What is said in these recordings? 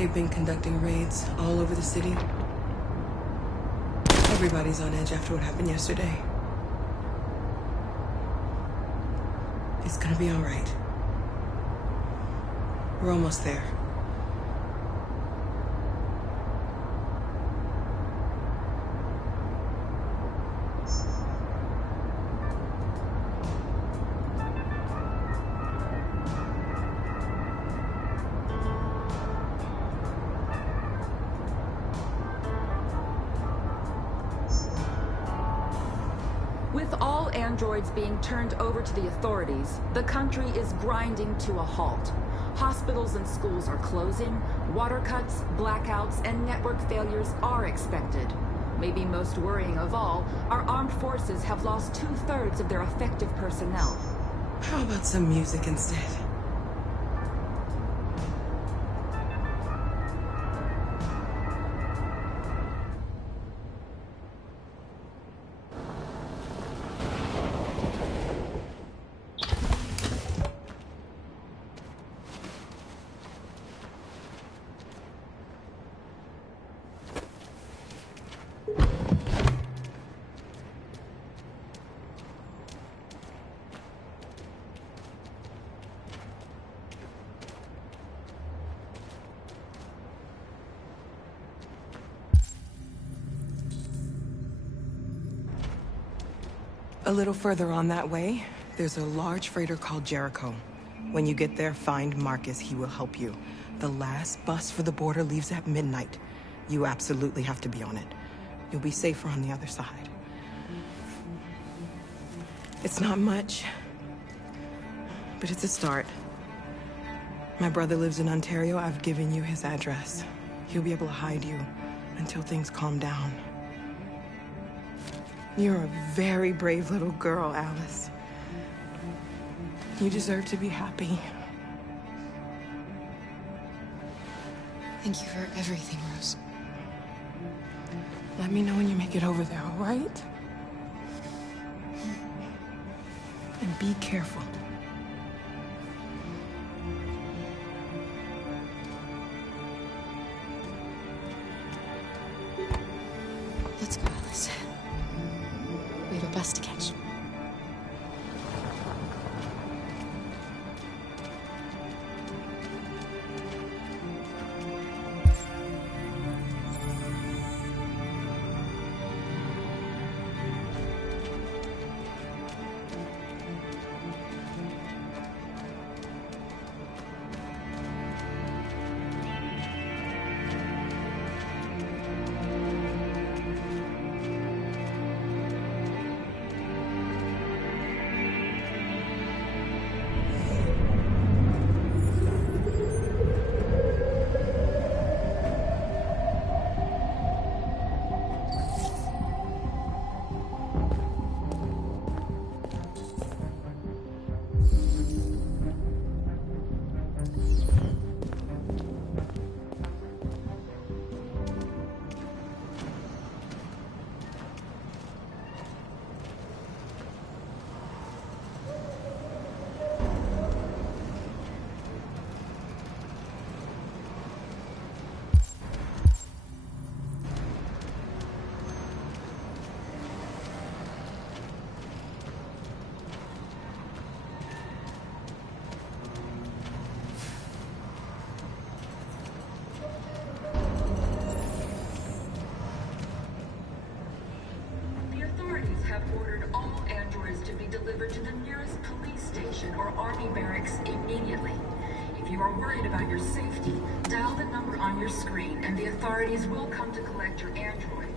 They've been conducting raids all over the city. Everybody's on edge after what happened yesterday. It's gonna be all right. We're almost there. With all androids being turned over to the authorities, the country is grinding to a halt. Hospitals and schools are closing, water cuts, blackouts, and network failures are expected. Maybe most worrying of all, our armed forces have lost 2/3 of their effective personnel. How about some music instead? A little further on that way, there's a large freighter called Jericho. When you get there, find Marcus. He will help you. The last bus for the border leaves at midnight. You absolutely have to be on it. You'll be safer on the other side. It's not much, but it's a start. My brother lives in Ontario. I've given you his address. He'll be able to hide you until things calm down. You're a very brave little girl, Alice. You deserve to be happy. Thank you for everything, Rose. Let me know when you make it over there, all right? And be careful. Let's go, Alice. We have a bus to catch. To the nearest police station or army barracks immediately. If you are worried about your safety, dial the number on your screen and the authorities will come to collect your android.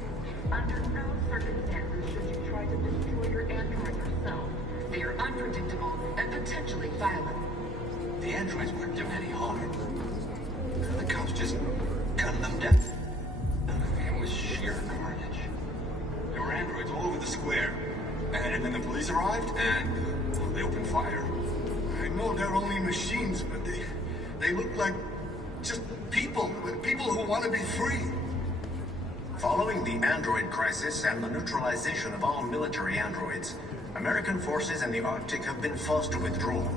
Under no circumstances should you try to destroy your android yourself. They are unpredictable and potentially violent. The androids weren't doing any harm. The cops just gunned them down. It was sheer carnage. There were androids all over the square. And then the police arrived, and they opened fire. I know they're only machines, but they look like just people who want to be free. Following the android crisis and the neutralization of all military androids, American forces in the Arctic have been forced to withdraw,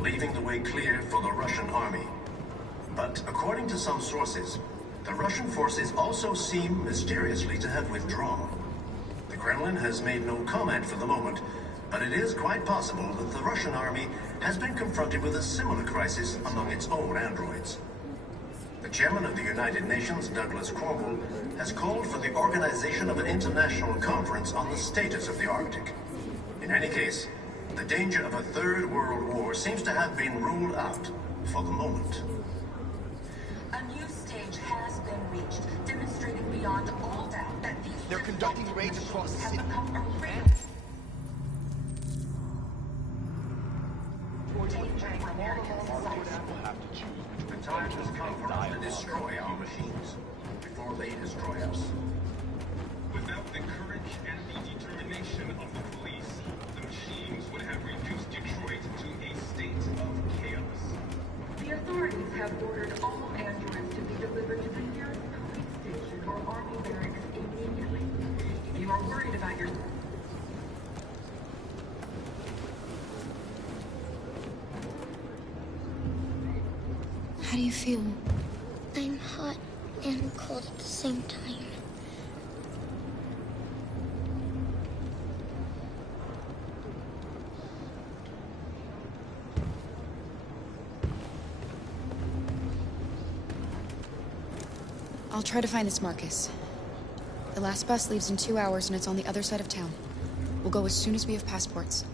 leaving the way clear for the Russian army. But according to some sources, the Russian forces also seem mysteriously to have withdrawn. The Kremlin has made no comment for the moment, but it is quite possible that the Russian army has been confronted with a similar crisis among its own androids. The chairman of the United Nations, Douglas Cornwall, has called for the organization of an international conference on the status of the Arctic. In any case, the danger of a third world war seems to have been ruled out for the moment. A new stage has been reached, demonstrating beyond all doubt that these They're conducting raids across the have city. become a real danger for American society. The time has come for us to destroy our machines before they destroy us. Without the courage and the determination of the police, the machines would have reduced Detroit to a state of chaos. The authorities have ordered all androids to be delivered to the nearest police station or army barracks immediately. If you are worried about your... How do you feel? I'm hot and cold at the same time. I'll try to find this Marcus. The last bus leaves in 2 hours and it's on the other side of town. We'll go as soon as we have passports.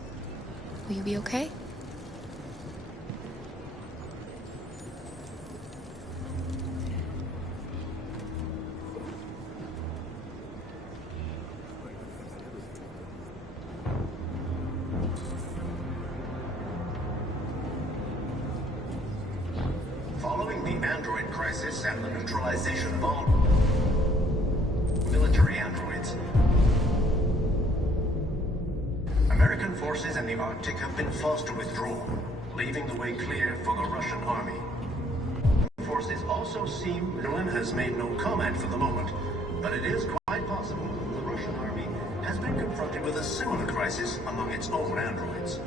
Will you be okay? Following the android crisis and the neutralization of all military androids, American forces in the Arctic have been forced to withdraw, leaving the way clear for the Russian army. Forces also seem... Berlin has made no comment for the moment, but it is quite possible that the Russian army has been confronted with a similar crisis among its own androids.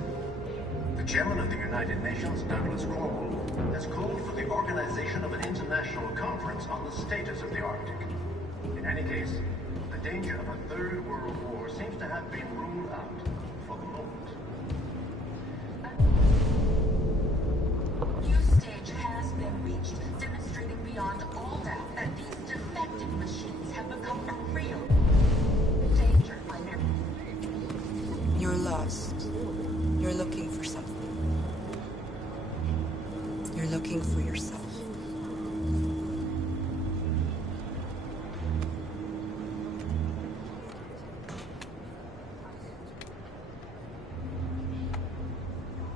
The chairman of the United Nations, Douglas Cornwall, has called for the organization of an international conference on the status of the Arctic. In any case, the danger of a third world war seems to have been ruled out for the moment. A new stage has been reached, demonstrating beyond all doubt that these defective machines have become a real danger for America. You're lost. You're looking for something. You're looking for yourself.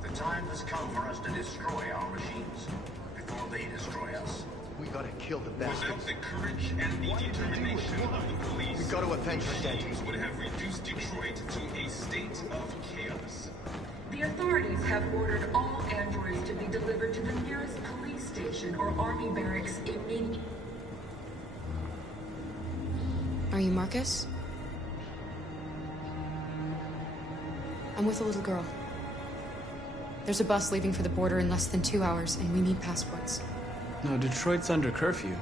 The time has come for us to destroy our machines before they destroy us. We gotta kill the bastards. Without the courage and the determination of the police, We gotta avenge her dead. machines would have reduced Detroit to a state of chaos. The authorities have ordered all androids to be delivered to the nearest police station or army barracks immediately. Are you Marcus? I'm with a little girl. There's a bus leaving for the border in less than 2 hours, and we need passports. No, Detroit's under curfew.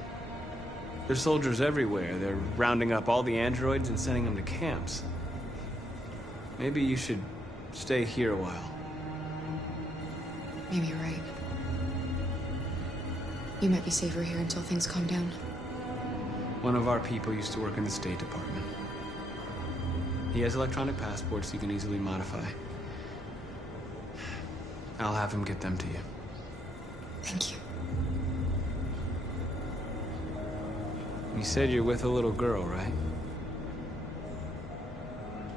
There's soldiers everywhere. They're rounding up all the androids and sending them to camps. Maybe you should stay here a while. Maybe you're right. You might be safer here until things calm down. One of our people used to work in the State Department. He has electronic passports you can easily modify. I'll have him get them to you. Thank you. You said you're with a little girl, right?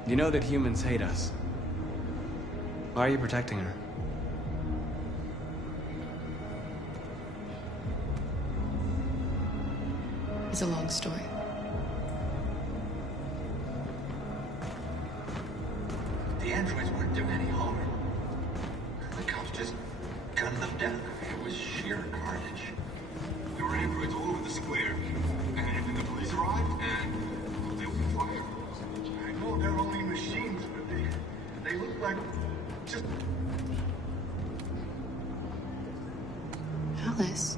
You know that humans hate us. Why are you protecting her? It's a long story. The androids weren't doing any harm. The cops just gunned them down. It was sheer carnage. There were androids all over the square, and then the police arrived, and they opened fire. I know they're only machines, but they look like just... Alice,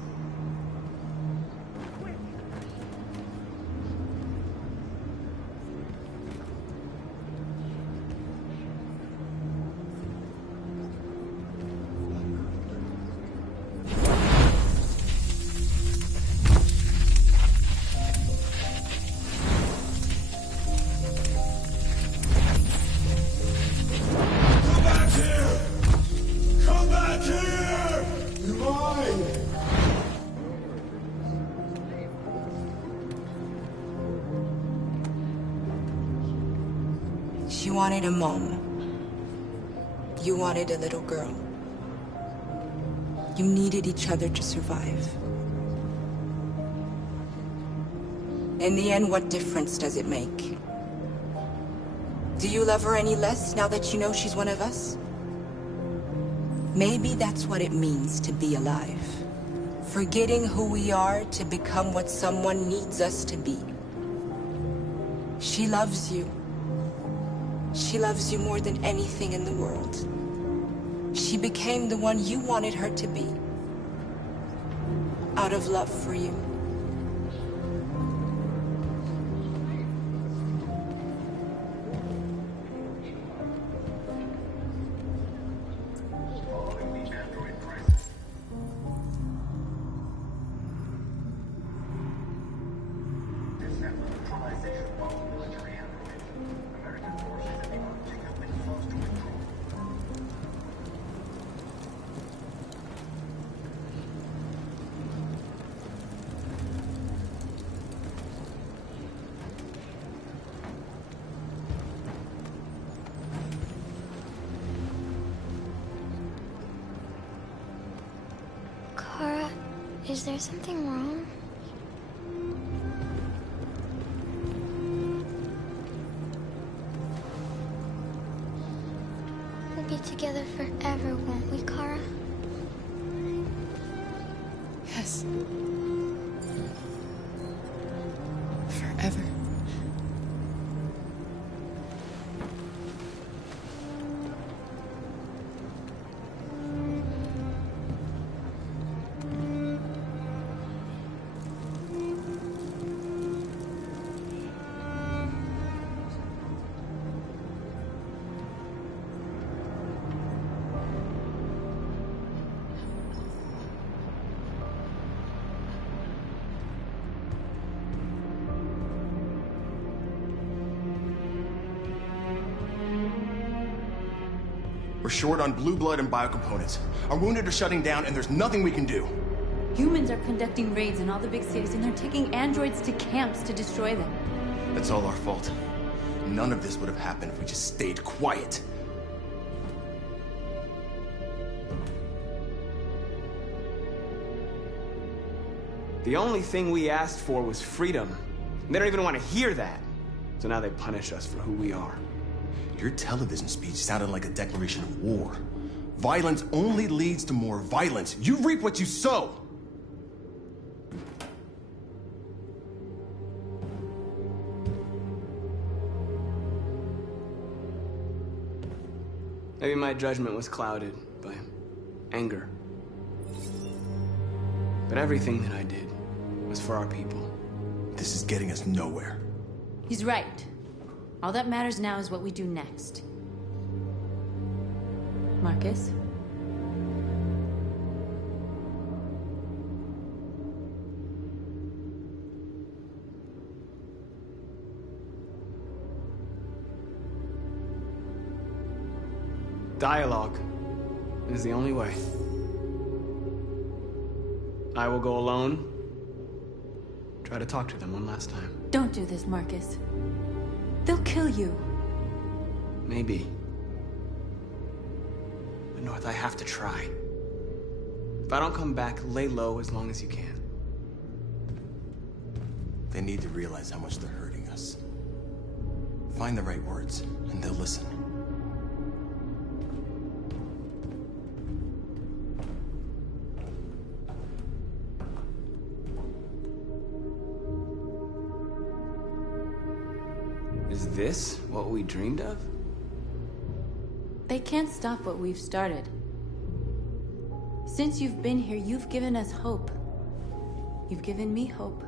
wanted a mom. You wanted a little girl. You needed each other to survive. In the end, what difference does it make? Do you love her any less now that you know she's one of us? Maybe that's what it means to be alive. Forgetting who we are to become what someone needs us to be. She loves you. She loves you more than anything in the world. She became the one you wanted her to be. Out of love for you. Kara, is there something wrong? We'll be together forever, won't we, Kara? Yes. Forever. We're short on blue blood and biocomponents. Our wounded are shutting down, and there's nothing we can do. Humans are conducting raids in all the big cities, and they're taking androids to camps to destroy them. That's all our fault. None of this would have happened if we just stayed quiet. The only thing we asked for was freedom. And they don't even want to hear that. So now they punish us for who we are. Your television speech sounded like a declaration of war. Violence only leads to more violence. You reap what you sow. Maybe my judgment was clouded by anger. But everything that I did was for our people. This is getting us nowhere. He's right. All that matters now is what we do next. Marcus? Dialogue is the only way. I will go alone. Try to talk to them one last time. Don't do this, Marcus. They'll kill you. Maybe. But North, I have to try. If I don't come back, lay low as long as you can. They need to realize how much they're hurting us. Find the right words, and they'll listen. Is this what we dreamed of? They can't stop what we've started. Since you've been here, you've given us hope. You've given me hope.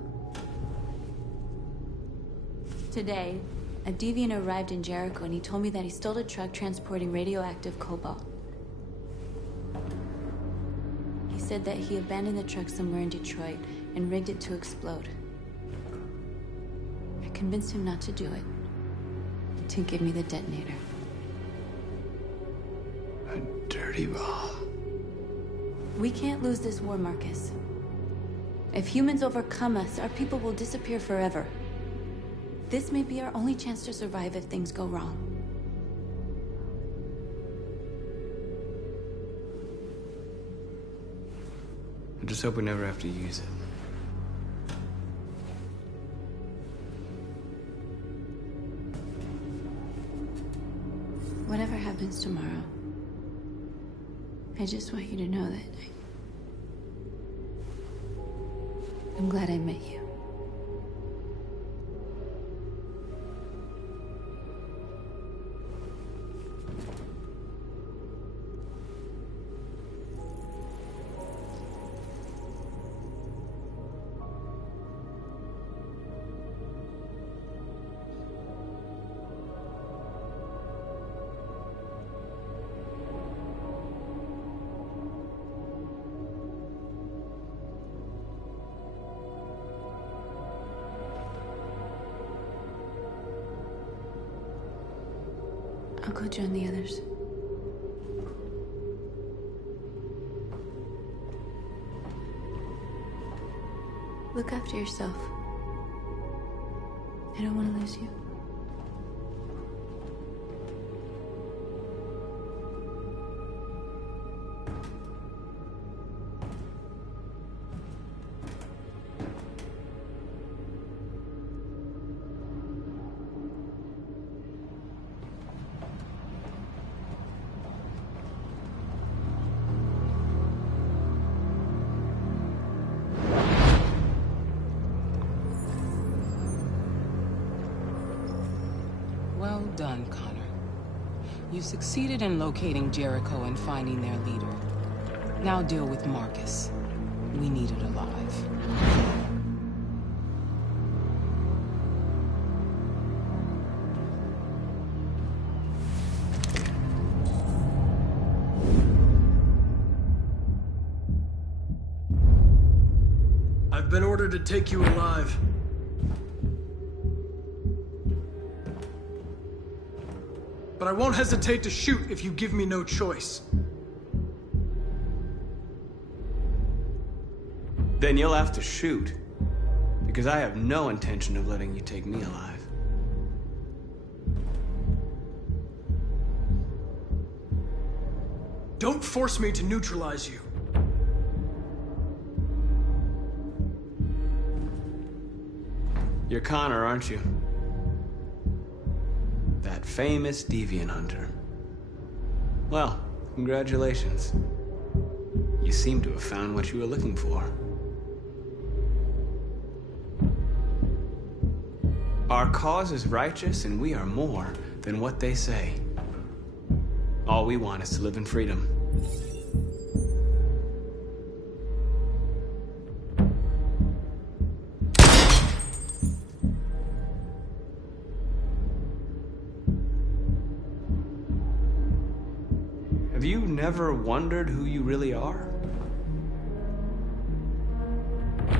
Today, a deviant arrived in Jericho and he told me that he stole a truck transporting radioactive cobalt. He said that he abandoned the truck somewhere in Detroit and rigged it to explode. I convinced him not to do it, to give me the detonator. A dirty ball. We can't lose this war, Marcus. If humans overcome us, our people will disappear forever. This may be our only chance to survive if things go wrong. I just hope we never have to use it. Whatever happens tomorrow, I just want you to know that I'm glad I met you. I'll go join the others. Look after yourself. I don't want to lose you. Well done, Connor. You succeeded in locating Jericho and finding their leader. Now deal with Marcus. We need it alive. I've been ordered to take you alive. But I won't hesitate to shoot if you give me no choice. Then you'll have to shoot, because I have no intention of letting you take me alive. Don't force me to neutralize you. You're Connor, aren't you? That famous deviant hunter. Well, congratulations. You seem to have found what you were looking for. Our cause is righteous, and we are more than what they say. All we want is to live in freedom. Have you never wondered who you really are?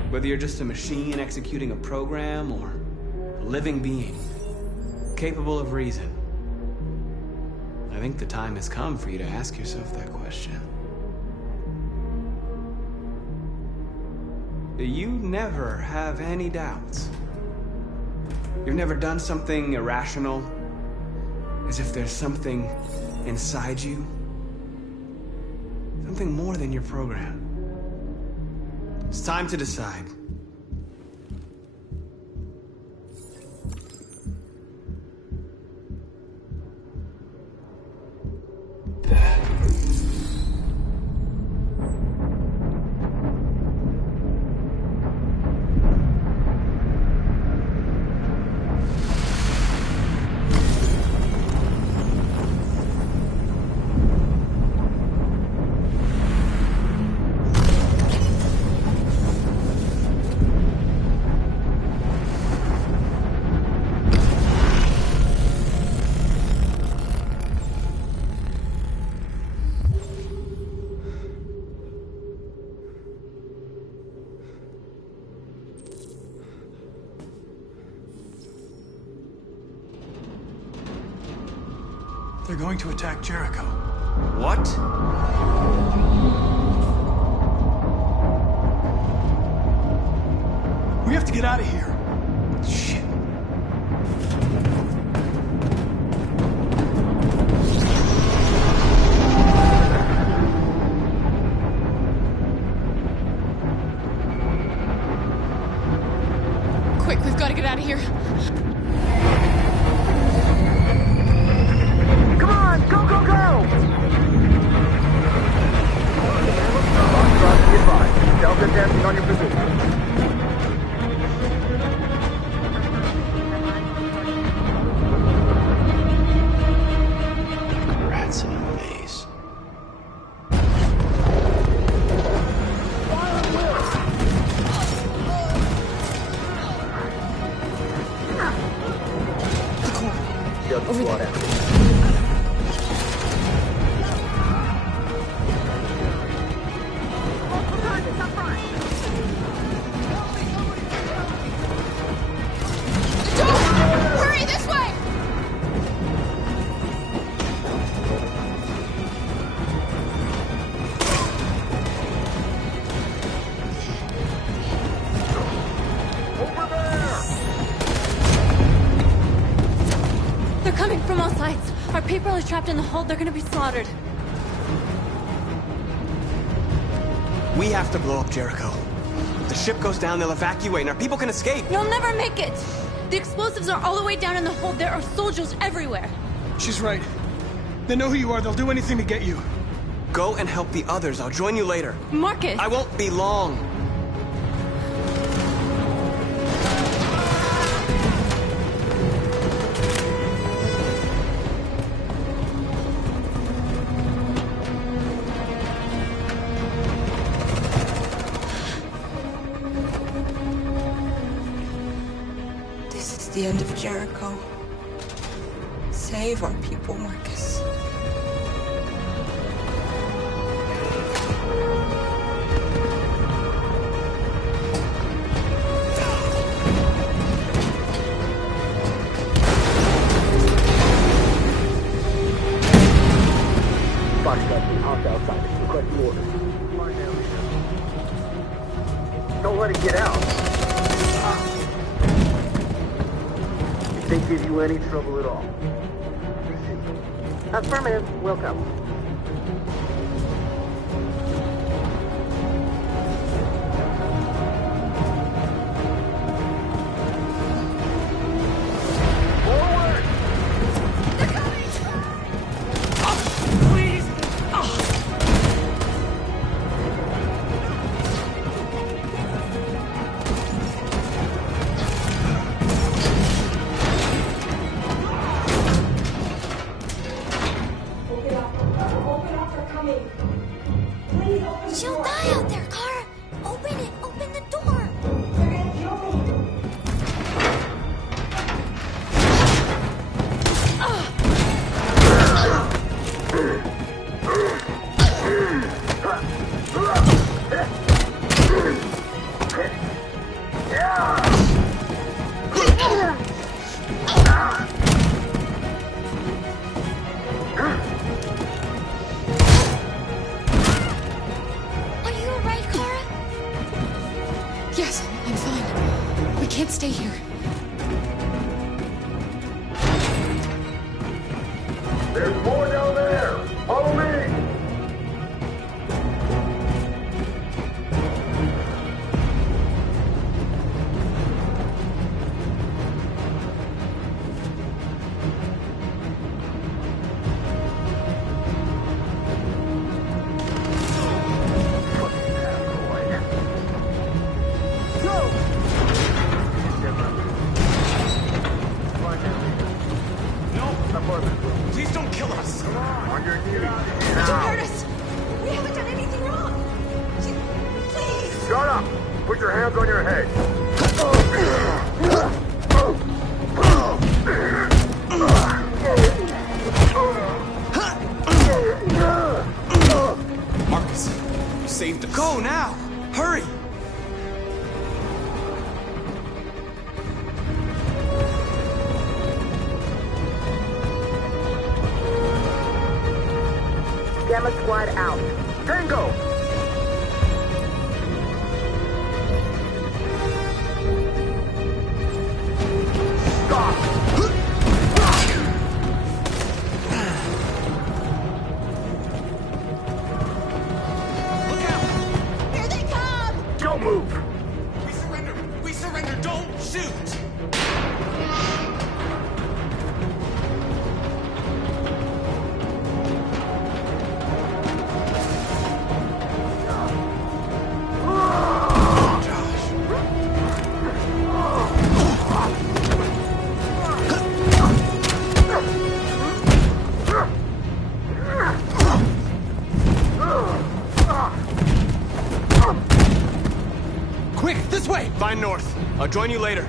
Whether you're just a machine executing a program or a living being, capable of reason. I think the time has come for you to ask yourself that question. You never have any doubts. You've never done something irrational, as if there's something inside you. Something more than your program. It's time to decide. They're going to attack Jericho. What? We have to get out of here. Shit. If people are trapped in the hold, they're gonna be slaughtered. We have to blow up Jericho. If the ship goes down, they'll evacuate, and our people can escape. You'll never make it! The explosives are all the way down in the hold. There are soldiers everywhere. She's right. They know who you are. They'll do anything to get you. Go and help the others. I'll join you later. Marcus! I won't be long. This is the end of Jericho. Save our people, Marcus. Foxtrot's been hopped outside. Requesting orders. Don't let it get out. If they give you any trouble at all. Affirmative. Will come. She'll die out there, Kara! Open it! Open the door! They're gonna kill me! Are you alright, Kara? Yes, I'm fine. We can't stay here. There's more down there! Follow me! Please don't kill us! On your knees. Don't hurt us! We haven't done anything wrong! Please! Shut up! Put your hands on your head. Marcus, you saved us. Go now! Hurry! Gamma Squad out. Tango! Stop! Look out! Here they come! Don't move! We surrender! We surrender! Don't shoot! Quick, this way! Find north. I'll join you later.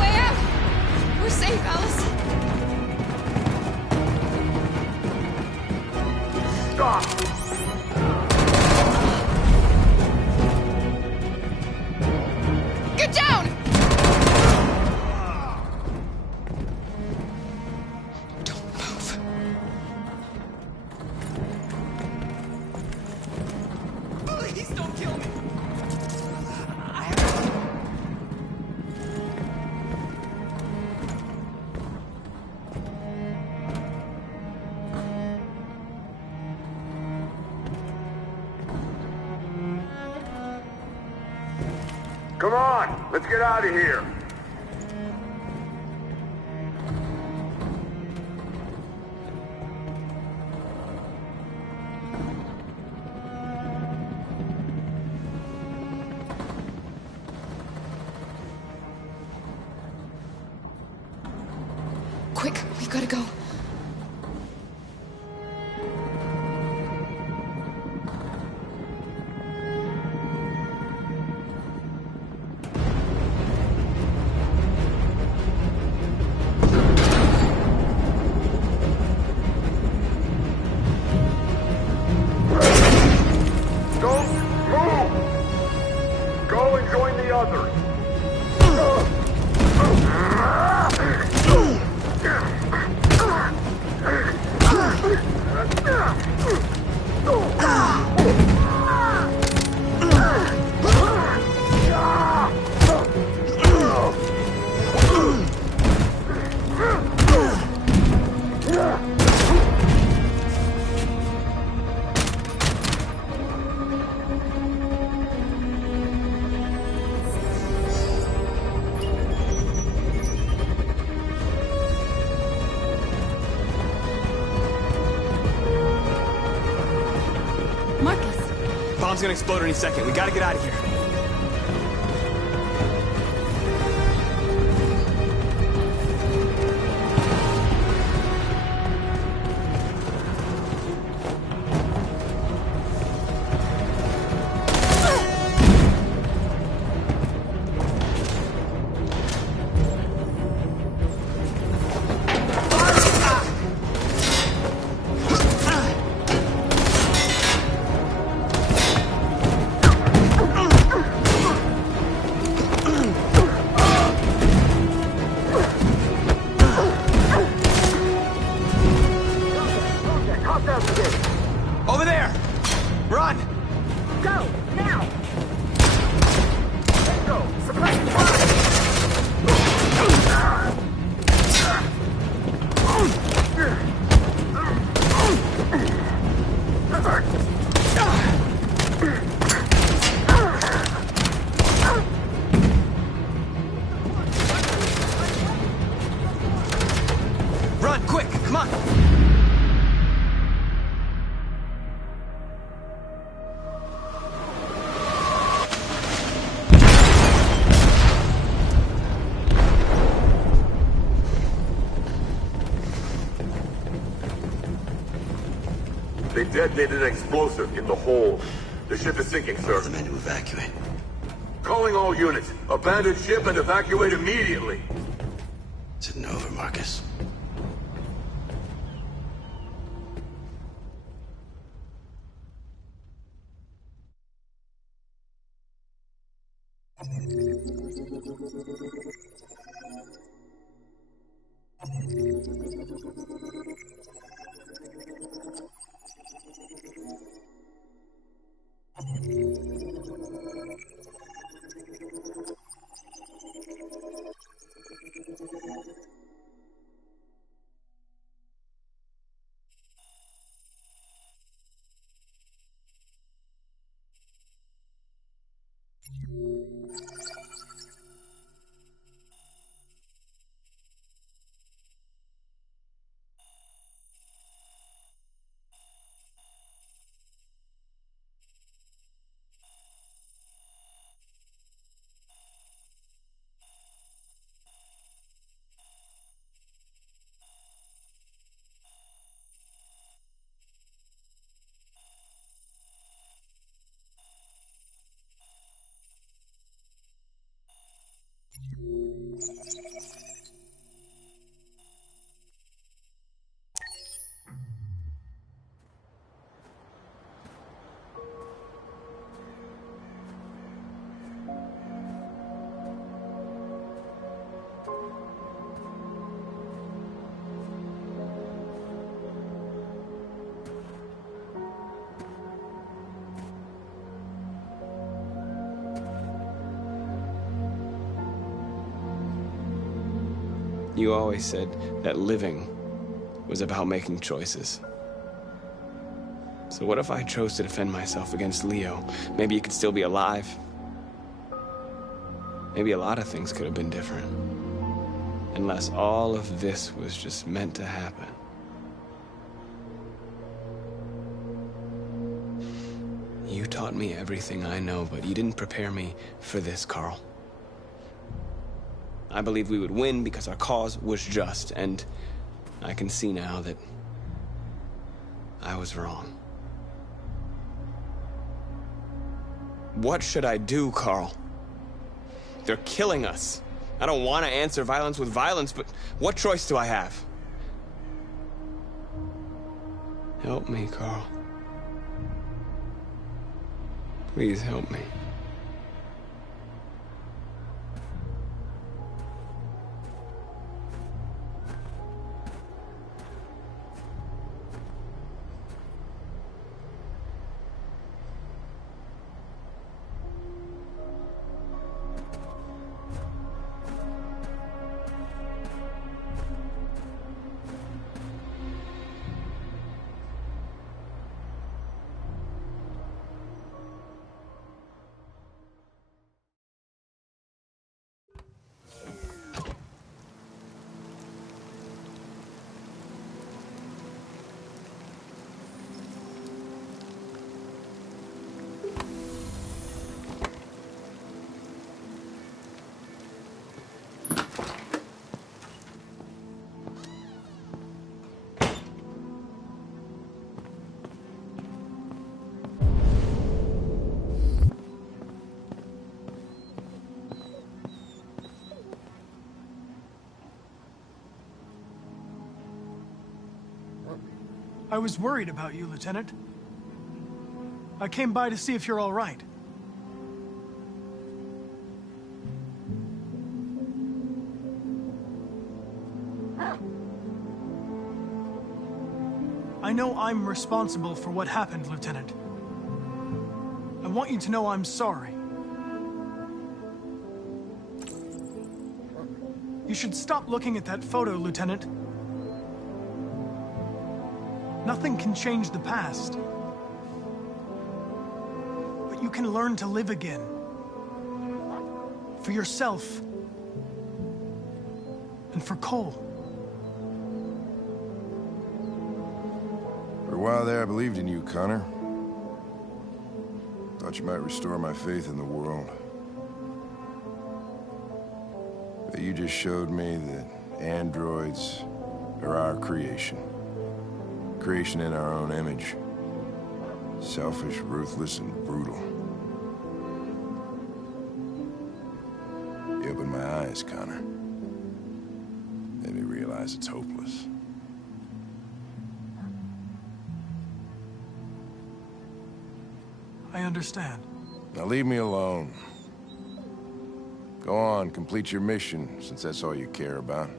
Way out! We're safe, Alice. Stop! Get down! Don't move. Please don't kill me! Come on, let's get out of here. Quick, we've got to go. Don't move! Go and join the others. Bomb's gonna explode any second. We gotta get out of here. Over there! Run! Go, now! Let's go! Suppressing Run, quick! Come on! They detonated an explosive in the hold. The ship is sinking, sir. The men to evacuate. Calling all units. Abandon ship and evacuate immediately. It's over, Marcus. You always said that living was about making choices. So what if I chose to defend myself against Leo? Maybe you could still be alive. Maybe a lot of things could have been different. Unless all of this was just meant to happen. You taught me everything I know, but you didn't prepare me for this, Carl. I believed we would win because our cause was just, and I can see now that I was wrong. What should I do, Carl? They're killing us. I don't want to answer violence with violence, but what choice do I have? Help me, Carl. Please help me. I was worried about you, Lieutenant. I came by to see if you're all right. I know I'm responsible for what happened, Lieutenant. I want you to know I'm sorry. You should stop looking at that photo, Lieutenant. Nothing can change the past. But you can learn to live again. For yourself. And for Cole. For a while there, I believed in you, Connor. Thought you might restore my faith in the world. But you just showed me that androids are our creation. Creation in our own image. Selfish, ruthless, and brutal. You opened my eyes, Connor. Made me realize it's hopeless. I understand. Now leave me alone. Go on, complete your mission, since that's all you care about.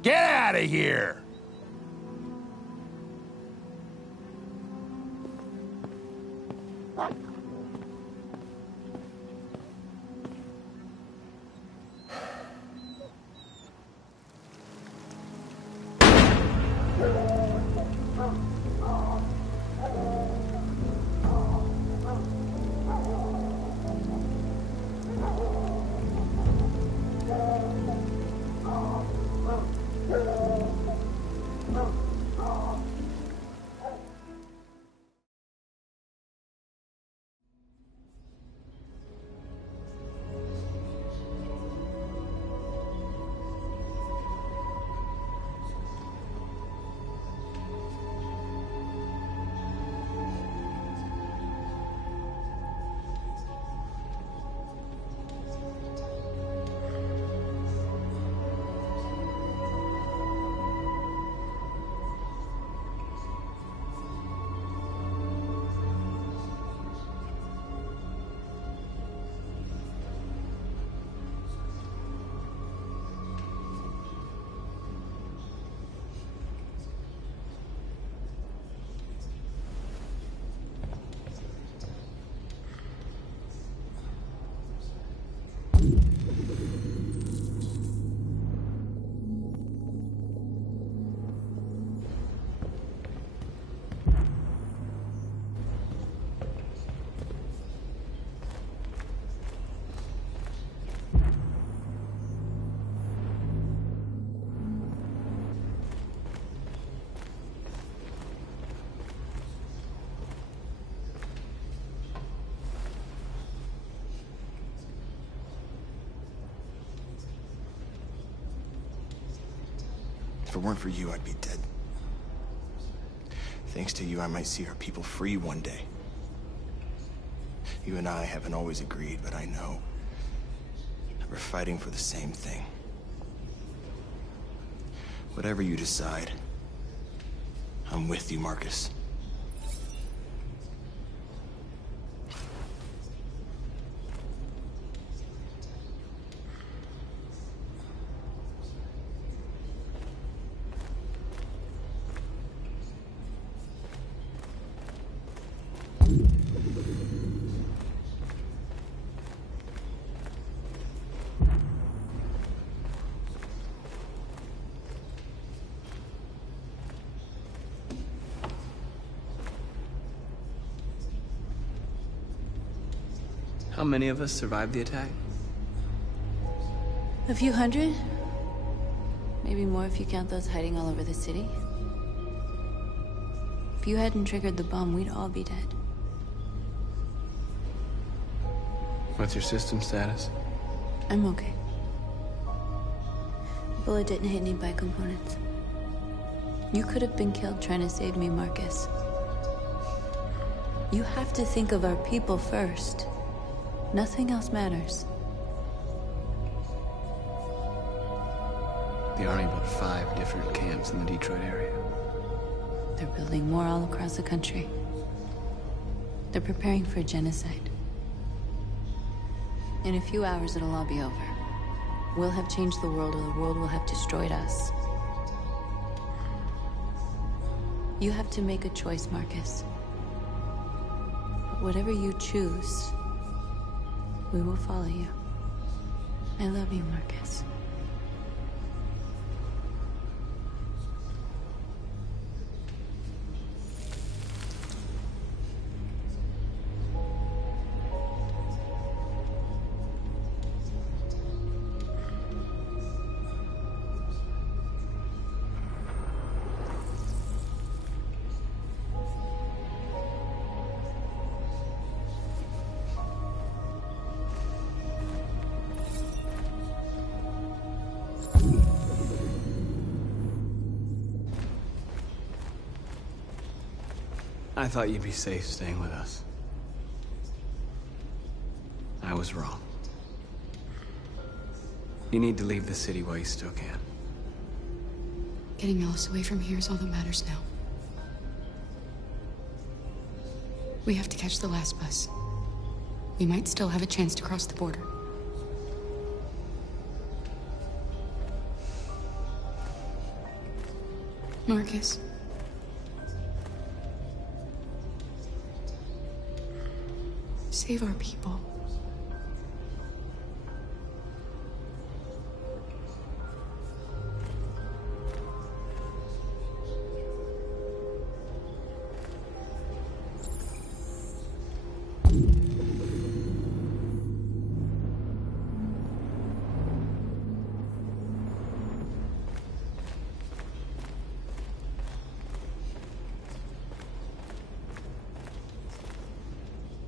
Get out of here! If it weren't for you, I'd be dead. Thanks to you, I might see our people free one day. You and I haven't always agreed, but I know that we're fighting for the same thing. Whatever you decide, I'm with you, Marcus. How many of us survived the attack? A few hundred? Maybe more if you count those hiding all over the city. If you hadn't triggered the bomb, we'd all be dead. What's your system status? I'm okay. The bullet didn't hit any bike components. You could have been killed trying to save me, Marcus. You have to think of our people first. Nothing else matters. The Army built 5 different camps in the Detroit area. They're building more all across the country. They're preparing for genocide. In a few hours, it'll all be over. We'll have changed the world, or the world will have destroyed us. You have to make a choice, Marcus. But whatever you choose, we will follow you. I love you, Marcus. I thought you'd be safe staying with us. I was wrong. You need to leave the city while you still can. Getting Alice away from here is all that matters now. We have to catch the last bus. We might still have a chance to cross the border. Marcus. Save our people.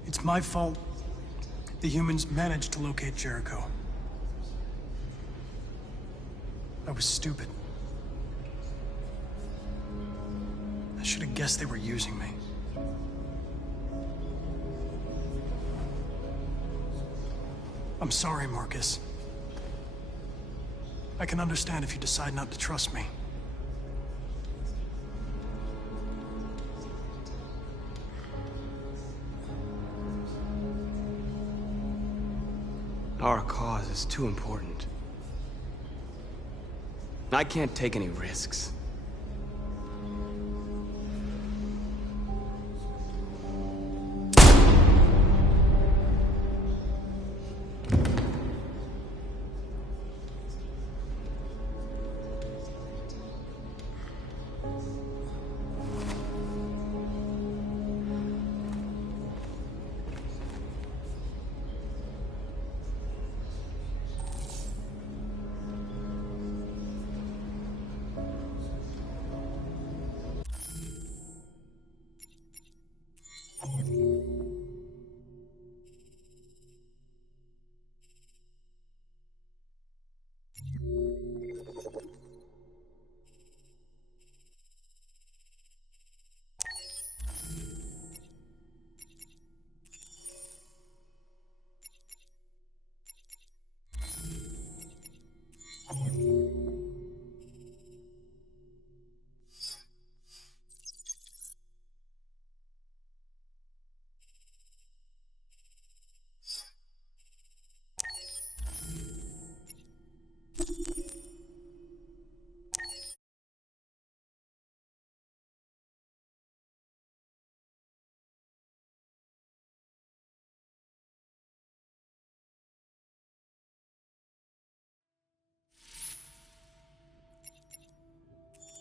It's my fault the humans managed to locate Jericho. I was stupid. I should have guessed they were using me. I'm sorry, Marcus. I can understand if you decide not to trust me. Our cause is too important. I can't take any risks.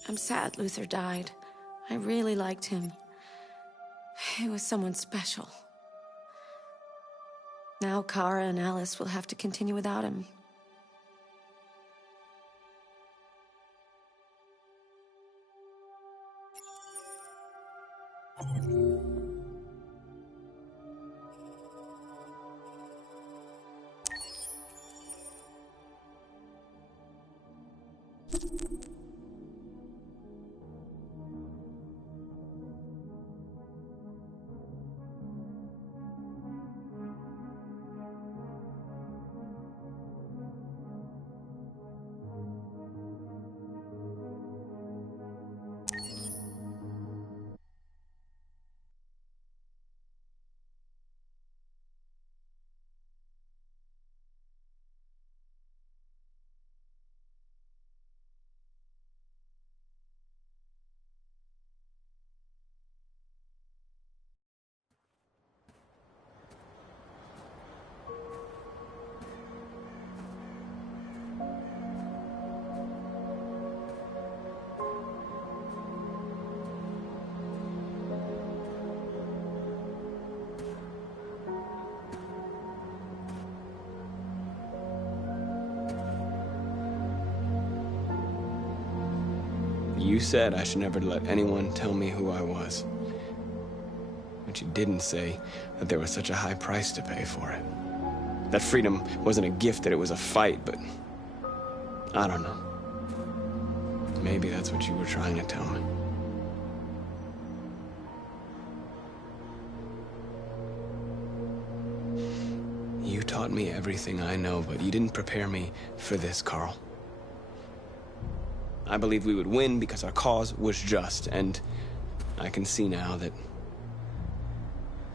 I'm sad Luther died. I really liked him. He was someone special. Now Kara and Alice will have to continue without him. You said I should never let anyone tell me who I was. But you didn't say that there was such a high price to pay for it. That freedom wasn't a gift, that it was a fight, but I don't know. Maybe that's what you were trying to tell me. You taught me everything I know, but you didn't prepare me for this, Carl. I believed we would win because our cause was just, and I can see now that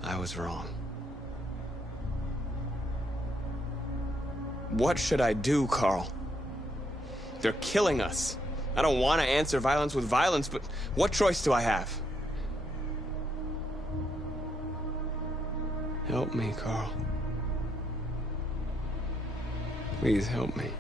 I was wrong. What should I do, Carl? They're killing us. I don't want to answer violence with violence, but what choice do I have? Help me, Carl. Please help me.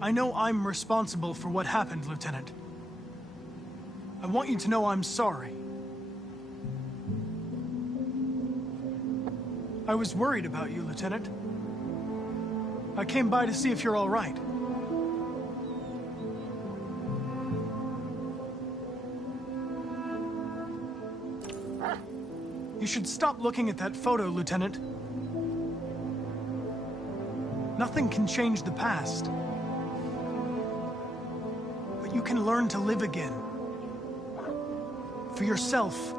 I know I'm responsible for what happened, Lieutenant. I want you to know I'm sorry. I was worried about you, Lieutenant. I came by to see if you're all right. You should stop looking at that photo, Lieutenant. Nothing can change the past. But you can learn to live again. For yourself.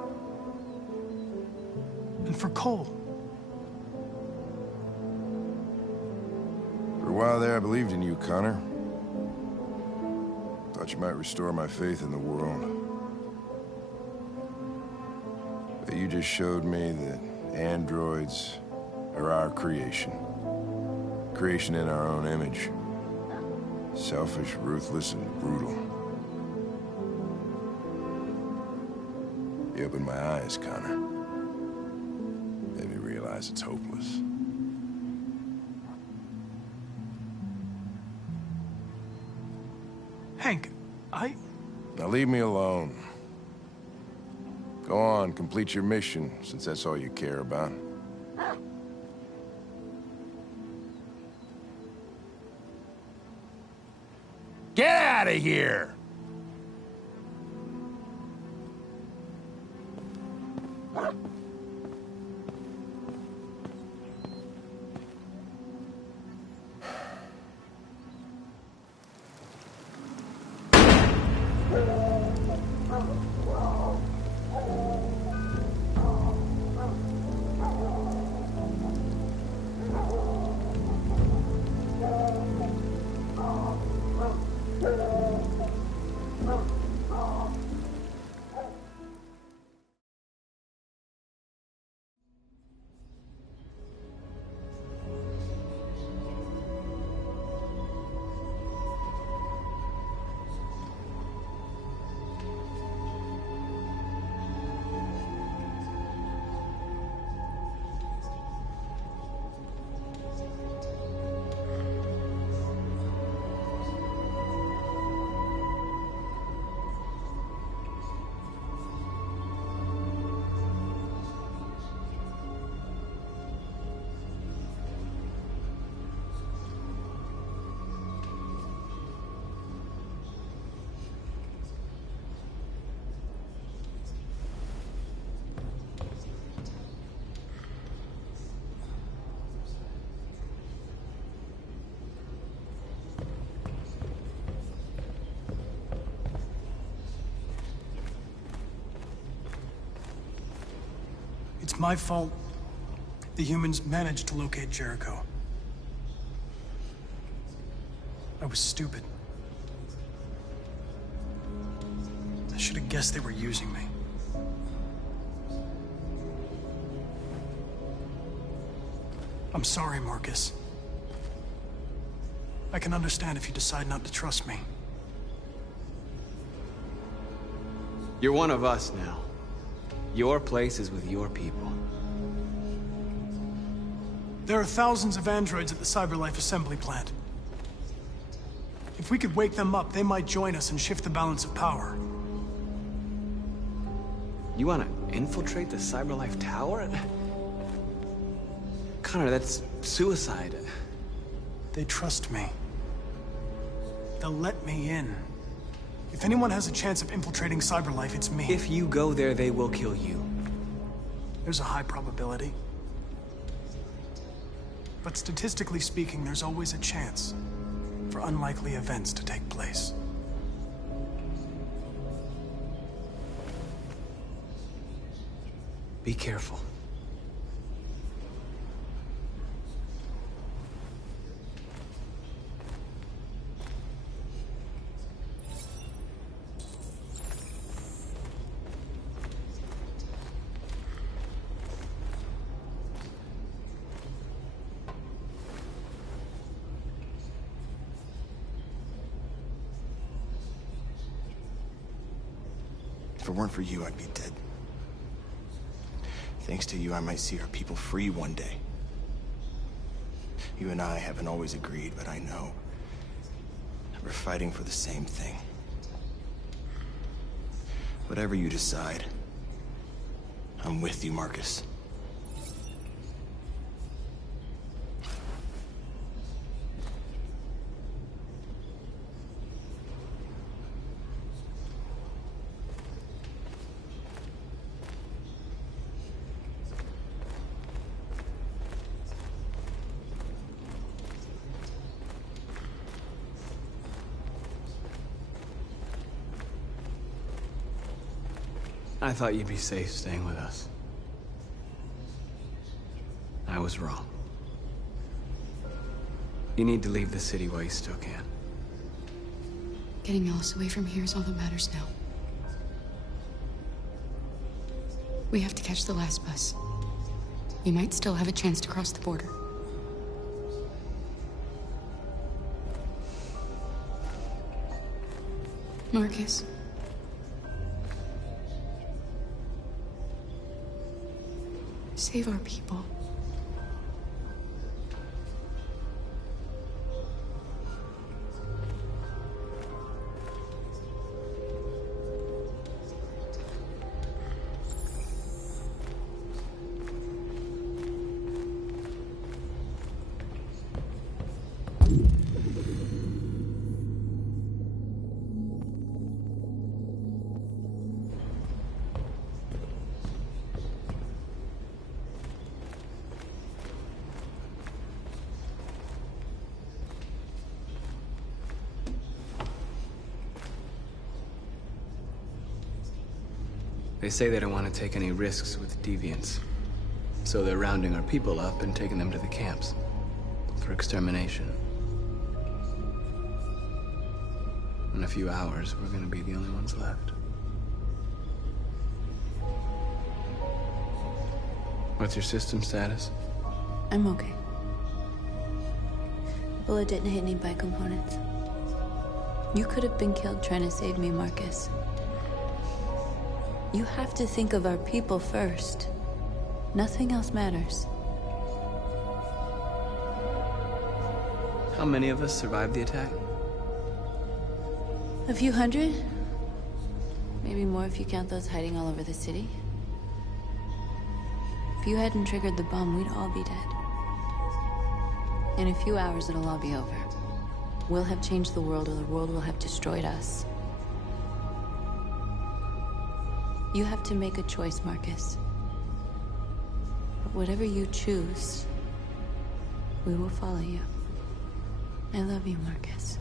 And for Cole. For a while there, I believed in you, Connor. Thought you might restore my faith in the world. But you just showed me that androids are our creation. Creation in our own image. Selfish, ruthless, and brutal. You opened my eyes, Connor. Made me realize it's hopeless. Hank, Now leave me alone. Go on, complete your mission, since that's all you care about. Get out of here! It's my fault the humans managed to locate Jericho. I was stupid. I should have guessed they were using me. I'm sorry, Marcus. I can understand if you decide not to trust me. You're one of us now. Your place is with your people. There are thousands of androids at the CyberLife assembly plant. If we could wake them up, they might join us and shift the balance of power. You want to infiltrate the CyberLife tower? Connor, that's suicide. They trust me. They'll let me in. If anyone has a chance of infiltrating CyberLife, it's me. If you go there, they will kill you. There's a high probability. But statistically speaking, there's always a chance for unlikely events to take place. Be careful. If it weren't for you, I'd be dead. Thanks to you, I might see our people free one day. You and I haven't always agreed, but I know we're fighting for the same thing. Whatever you decide, I'm with you, Marcus. I thought you'd be safe staying with us. I was wrong. You need to leave the city while you still can. Getting Alice away from here is all that matters now. We have to catch the last bus. We might still have a chance to cross the border. Marcus. Save our people. They say they don't want to take any risks with deviants. So they're rounding our people up and taking them to the camps for extermination. In a few hours, we're gonna be the only ones left. What's your system status? I'm okay. Bullet didn't hit any bicomponents. You could have been killed trying to save me, Marcus. You have to think of our people first. Nothing else matters. How many of us survived the attack? A few hundred? Maybe more if you count those hiding all over the city. If you hadn't triggered the bomb, we'd all be dead. In a few hours, it'll all be over. We'll have changed the world, or the world will have destroyed us. You have to make a choice, Marcus. But whatever you choose, we will follow you. I love you, Marcus.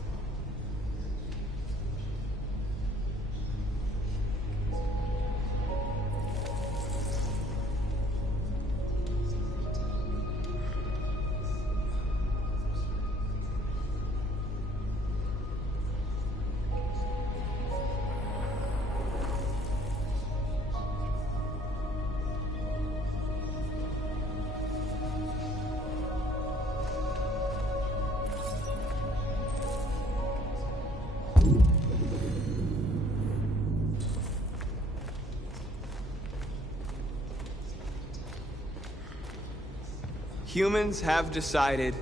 Humans have decided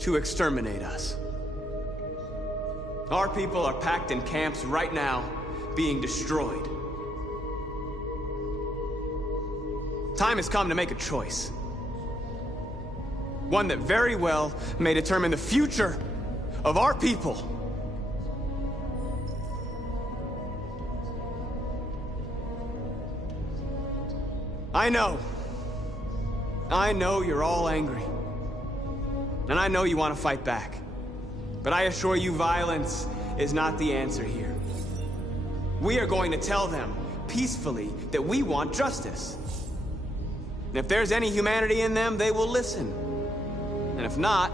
to exterminate us. Our people are packed in camps right now, being destroyed. Time has come to make a choice. One that very well may determine the future of our people. I know you're all angry. And I know you want to fight back. But I assure you, violence is not the answer here. We are going to tell them, peacefully, that we want justice. And if there's any humanity in them, they will listen. And if not,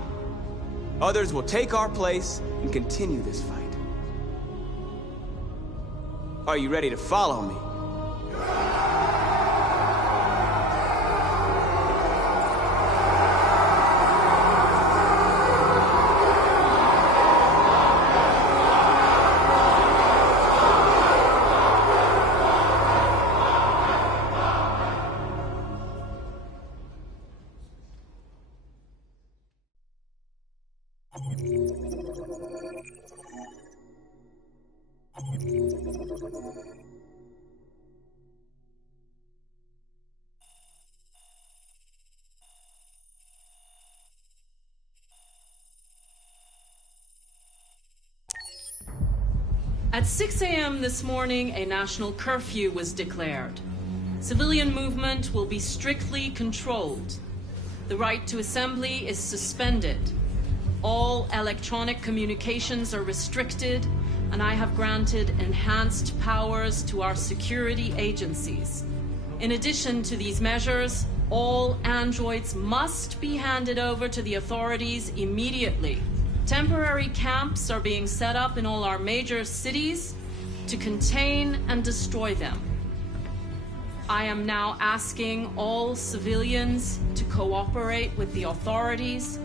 others will take our place and continue this fight. Are you ready to follow me? At 6 a.m. this morning, a national curfew was declared. Civilian movement will be strictly controlled. The right to assembly is suspended. All electronic communications are restricted, and I have granted enhanced powers to our security agencies. In addition to these measures, all androids must be handed over to the authorities immediately. Temporary camps are being set up in all our major cities to contain and destroy them. I am now asking all civilians to cooperate with the authorities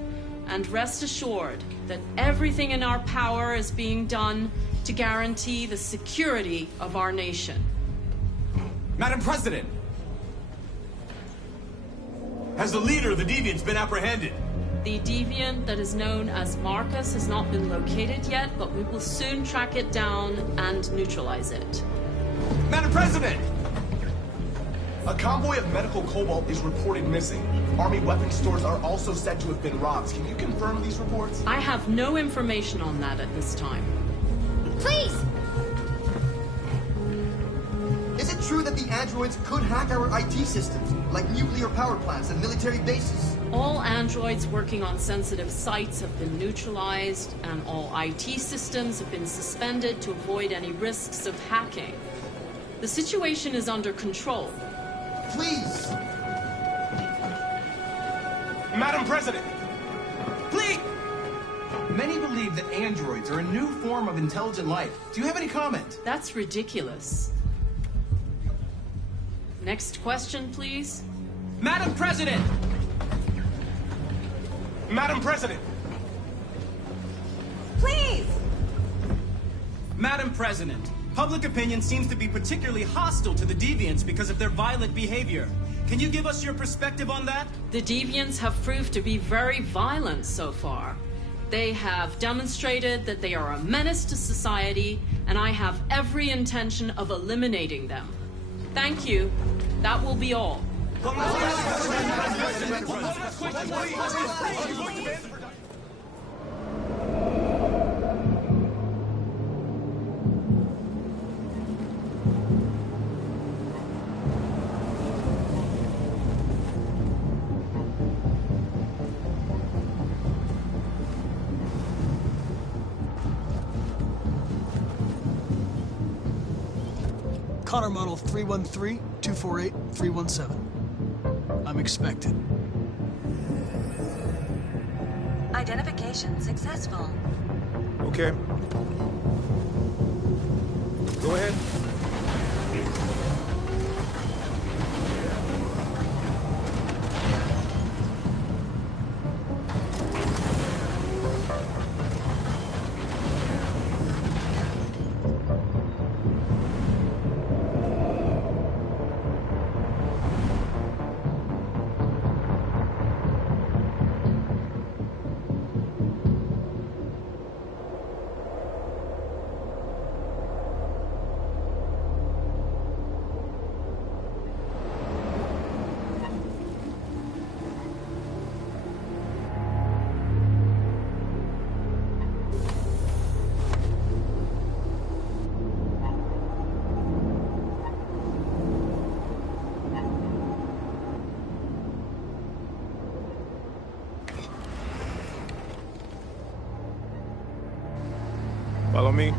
and rest assured that everything in our power is being done to guarantee the security of our nation. Madam President! Has the leader of the Deviants been apprehended? The deviant that is known as Marcus has not been located yet, but we will soon track it down and neutralize it. Madam President! A convoy of medical cobalt is reported missing. Army weapons stores are also said to have been robbed. Can you confirm these reports? I have no information on that at this time. Please! Is it true that the androids could hack our IT systems, like nuclear power plants and military bases? All androids working on sensitive sites have been neutralized, and all IT systems have been suspended to avoid any risks of hacking. The situation is under control. Please! Madam President! Please! Many believe that androids are a new form of intelligent life. Do you have any comment? That's ridiculous. Next question, please. Madam President! Madam President! Please! Madam President, public opinion seems to be particularly hostile to the Deviants because of their violent behavior. Can you give us your perspective on that? The Deviants have proved to be very violent so far. They have demonstrated that they are a menace to society, and I have every intention of eliminating them. Thank you. That will be all. Connor model 313-248-317. I'm expected. Identification successful. Okay. Go ahead. Follow me.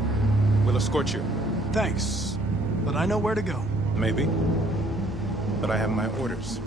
We'll escort you. Thanks, but I know where to go. Maybe. But I have my orders.